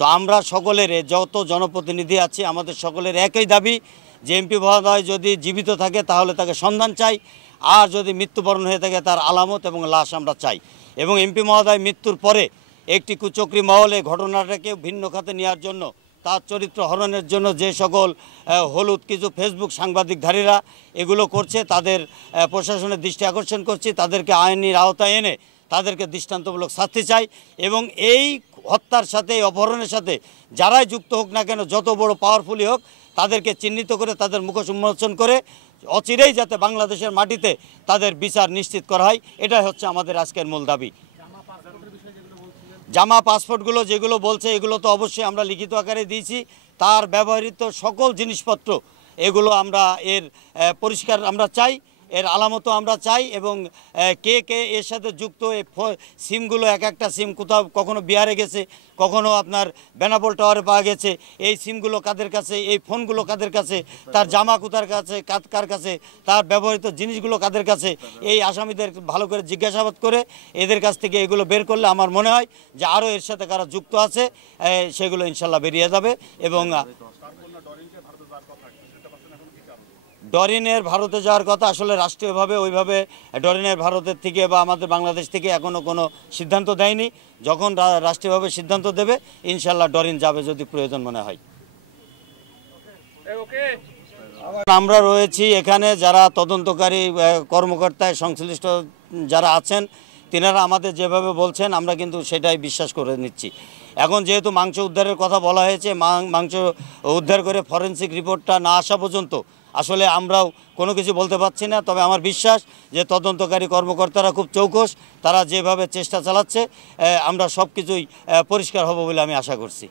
তো আমরা সকলের যত জনপ্রতিনিধি আছি আমাদের সকলের একই দাবি যে এমপি মহোদয় যদি জীবিত থাকে তাহলে তাকে সন্ধান চাই, আর যদি মৃত্যুবরণ হয়ে থাকে তার আলামত এবং লাশ আমরা চাই। এবং এমপি মহোদয় মৃত্যুর পরে একটি কুচক্রী মহলে ঘটনাটাকে ভিন্ন খাতে নেওয়ার জন্য, তার চরিত্র হরণের জন্য যে সকল হলুদ কিছু ফেসবুক সাংবাদিকধারীরা এগুলো করছে, তাদের প্রশাসনের দৃষ্টি আকর্ষণ করছি, তাদেরকে আইনের আওতায় এনে তাদেরকে দৃষ্টান্তমূলক শাস্তি চাই। এবং এই হত্যার সাথে, এই অপহরণের সাথে যারাই যুক্ত হোক না কেন, যত বড় পাওয়ারফুলই হোক, তাদেরকে চিহ্নিত করে তাদের মুখোশ উন্মোচন করে অচিরেই যাতে বাংলাদেশের মাটিতে তাদের বিচার নিশ্চিত করা হয়, এটাই হচ্ছে আমাদের আজকের মূল দাবি। জামা পাসপোর্টগুলো যেগুলো বলছে এগুলো তো অবশ্যই আমরা লিখিত আকারে দিয়েছি। তার ব্যবহৃত সকল জিনিসপত্র এগুলো আমরা এর পরিষ্কার আমরা চাই, এর আলামতও আমরা চাই। এবং কে কে এর সাথে যুক্ত, এই সিমগুলো এক একটা সিম কোথাও কখনো বিহারে গেছে, কখনো আপনার বেনাপোল টাওয়ারে পাওয়া গেছে, এই সিমগুলো কাদের কাছে, এই ফোনগুলো কাদের কাছে, তার জামা কোথার কাছে, কার কাছে, তার ব্যবহৃত জিনিসগুলো কাদের কাছে, এই আসামিদের ভালো করে জিজ্ঞাসাবাদ করে এদের কাছ থেকে এগুলো বের করলে আমার মনে হয় যে আরও এর সাথে কারা যুক্ত আছে সেগুলো ইনশাল্লাহ বেরিয়ে যাবে। এবং ডরিনের ভারতে যাওয়ার কথা আসলে রাষ্ট্রীয়ভাবে ওইভাবে ডরিনের ভারতের থেকে বা আমাদের বাংলাদেশ থেকে এখনও কোনো সিদ্ধান্ত দেয়নি। যখন রাষ্ট্রীয়ভাবে সিদ্ধান্ত দেবে ইনশাল্লাহ ডরিন যাবে যদি প্রয়োজন মনে হয়। আমরা রয়েছি এখানে, যারা তদন্তকারী কর্মকর্তায় সংশ্লিষ্ট যারা আছেন তিনারা আমাদের যেভাবে বলছেন আমরা কিন্তু সেটাই বিশ্বাস করে নিচ্ছি। এখন যেহেতু মাংস উদ্ধারের কথা বলা হয়েছে, মাংস উদ্ধার করে ফরেনসিক রিপোর্টটা না আসা পর্যন্ত আসলে আমরাও কোনো কিছু বলতে পারছি না। তবে আমার বিশ্বাস যে তদন্তকারী কর্মকর্তারা খুব চৌকস, তারা যেভাবে চেষ্টা চালাচ্ছে আমরা সব কিছুই পরিষ্কার হব বলে আমি আশা করছি।